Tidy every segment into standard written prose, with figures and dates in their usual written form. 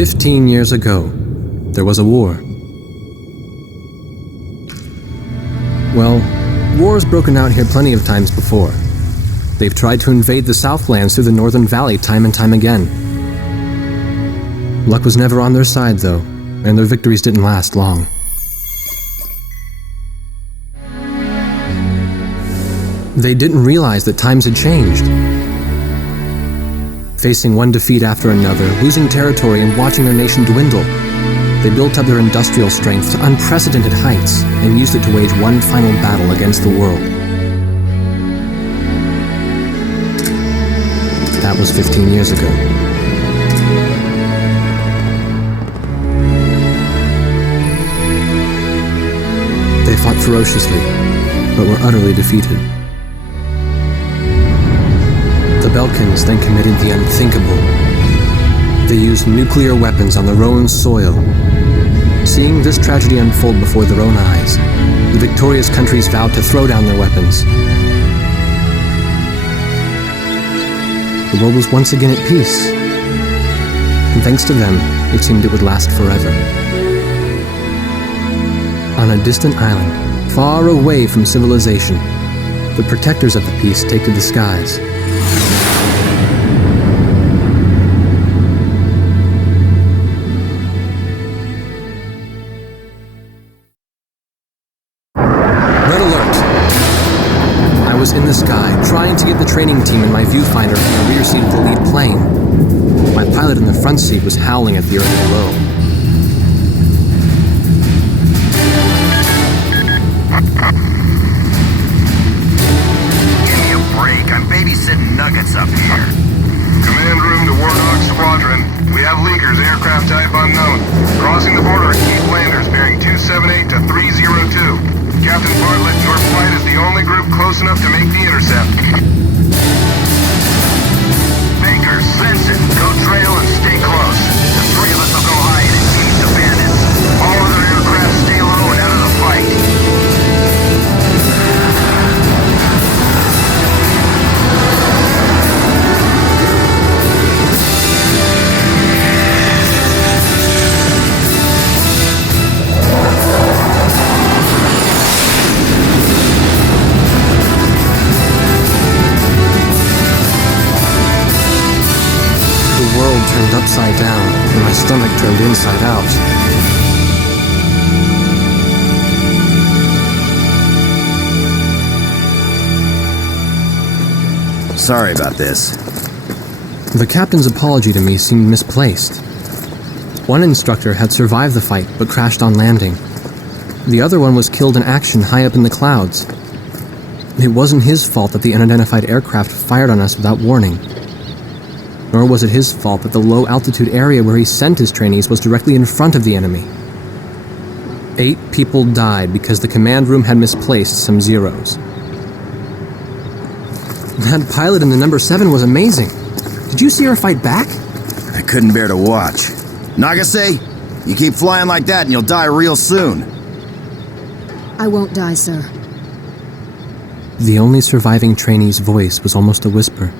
15 years ago, there was a war. Well, war's broken out here plenty of times before. They've tried to invade the Southlands through the Northern Valley time and time again. Luck was never on their side, though, and their victories didn't last long. They didn't realize that times had changed. Facing one defeat after another, losing territory and watching their nation dwindle, they built up their industrial strength to unprecedented heights and used it to wage one final battle against the world. That was 15 years ago. They fought ferociously, but were utterly defeated. The Belkans then committed the unthinkable. They used nuclear weapons on their own soil. Seeing this tragedy unfold before their own eyes, the victorious countries vowed to throw down their weapons. The world was once again at peace, and thanks to them, it seemed it would last forever. On a distant island, far away from civilization, the protectors of the peace take to the skies. In the sky, trying to get the training team in my viewfinder from the rear seat of the lead plane. My pilot in the front seat was howling at the earth below. Give me a break, I'm babysitting nuggets up here. Command room to Warthog Squadron. We have leakers, aircraft type unknown. Crossing the border at Keith Landers, bearing 278 to 302. Captain Bartlett, your flight is the only group close enough to make the intercept. Baker, sense it. Go trail and stay close. The three of us will go hide and seize the bandits. All other aircraft stay low and out of the fight. Turned upside down, and my stomach turned inside out. Sorry about this. The captain's apology to me seemed misplaced. One instructor had survived the fight, but crashed on landing. The other one was killed in action high up in the clouds. It wasn't his fault that the unidentified aircraft fired on us without warning. Nor was it his fault that the low-altitude area where he sent his trainees was directly in front of the enemy. 8 people died because the command room had misplaced some zeros. That pilot in the number 7 was amazing. Did you see her fight back? I couldn't bear to watch. Nagase, you keep flying like that and you'll die real soon. I won't die, sir. The only surviving trainee's voice was almost a whisper.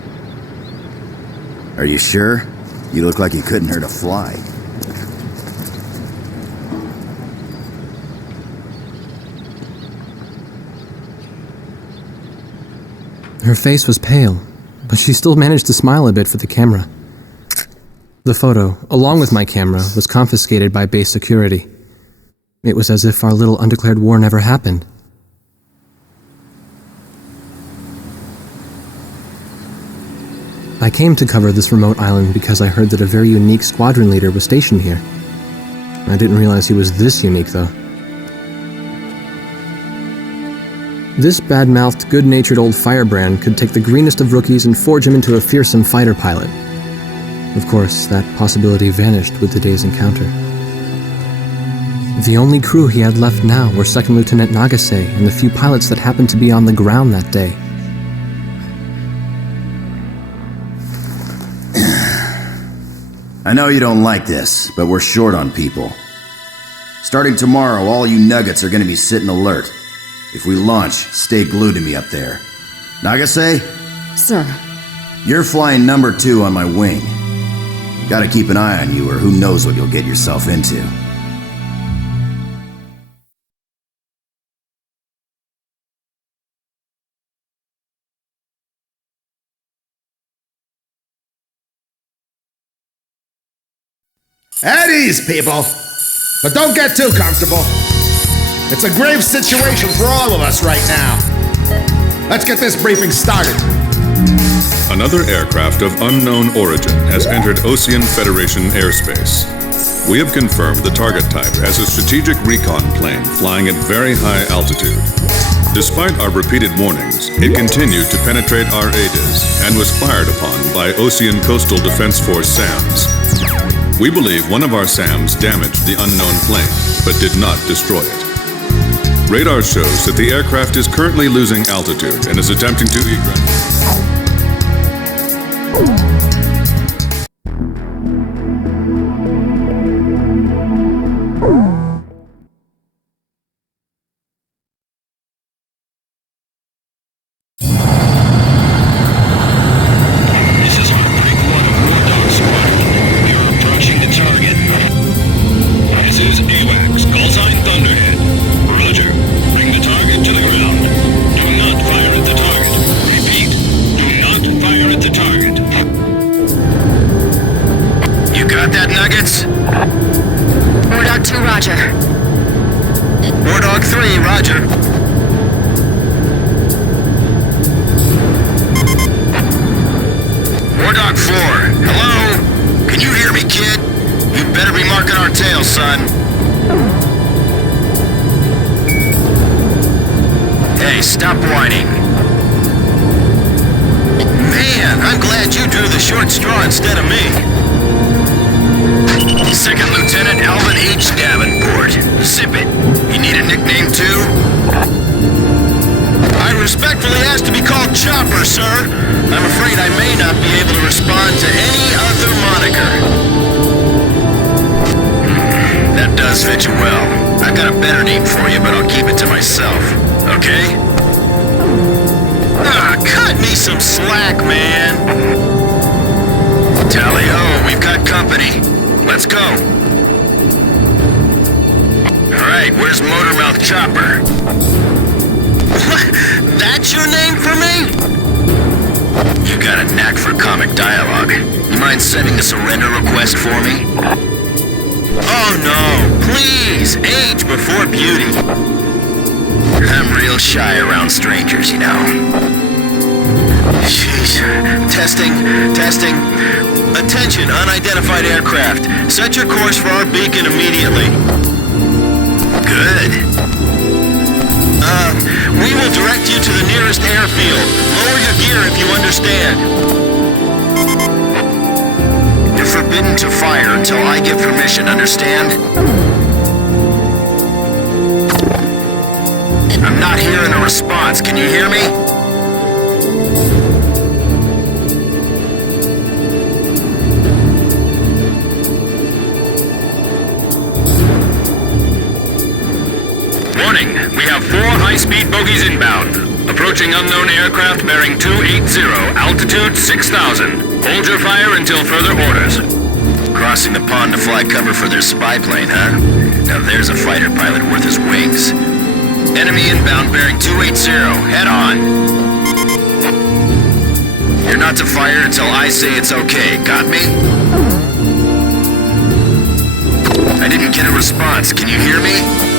Are you sure? You look like you couldn't hurt a fly. Her face was pale, but she still managed to smile a bit for the camera. The photo, along with my camera, was confiscated by base security. It was as if our little undeclared war never happened. I came to cover this remote island because I heard that a very unique squadron leader was stationed here. I didn't realize he was this unique, though. This bad-mouthed, good-natured old firebrand could take the greenest of rookies and forge him into a fearsome fighter pilot. Of course, that possibility vanished with the day's encounter. The only crew he had left now were Second Lieutenant Nagase and the few pilots that happened to be on the ground that day. I know you don't like this, but we're short on people. Starting tomorrow, all you nuggets are gonna be sitting alert. If we launch, stay glued to me up there. Nagase? Sir. You're flying number 2 on my wing. Gotta keep an eye on you or who knows what you'll get yourself into. At ease, people. But don't get too comfortable. It's a grave situation for all of us right now. Let's get this briefing started. Another aircraft of unknown origin has entered Ocean Federation airspace. We have confirmed the target type as a strategic recon plane flying at very high altitude. Despite our repeated warnings, it continued to penetrate our ADIS and was fired upon by Ocean Coastal Defense Force SAMs. We believe one of our SAMs damaged the unknown plane, but did not destroy it. Radar shows that the aircraft is currently losing altitude and is attempting to egress. Set your course for our beacon immediately. Good. We will direct you to the nearest airfield. Lower your gear if you understand. You're forbidden to fire until I give permission, understand? I'm not hearing a response. Can you hear me? Warning, we have 4 high-speed bogies inbound. Approaching unknown aircraft bearing 280, altitude 6,000. Hold your fire until further orders. Crossing the pond to fly cover for their spy plane, huh? Now there's a fighter pilot worth his wings. Enemy inbound bearing 280, head on. You're not to fire until I say it's okay, got me? I didn't get a response, can you hear me?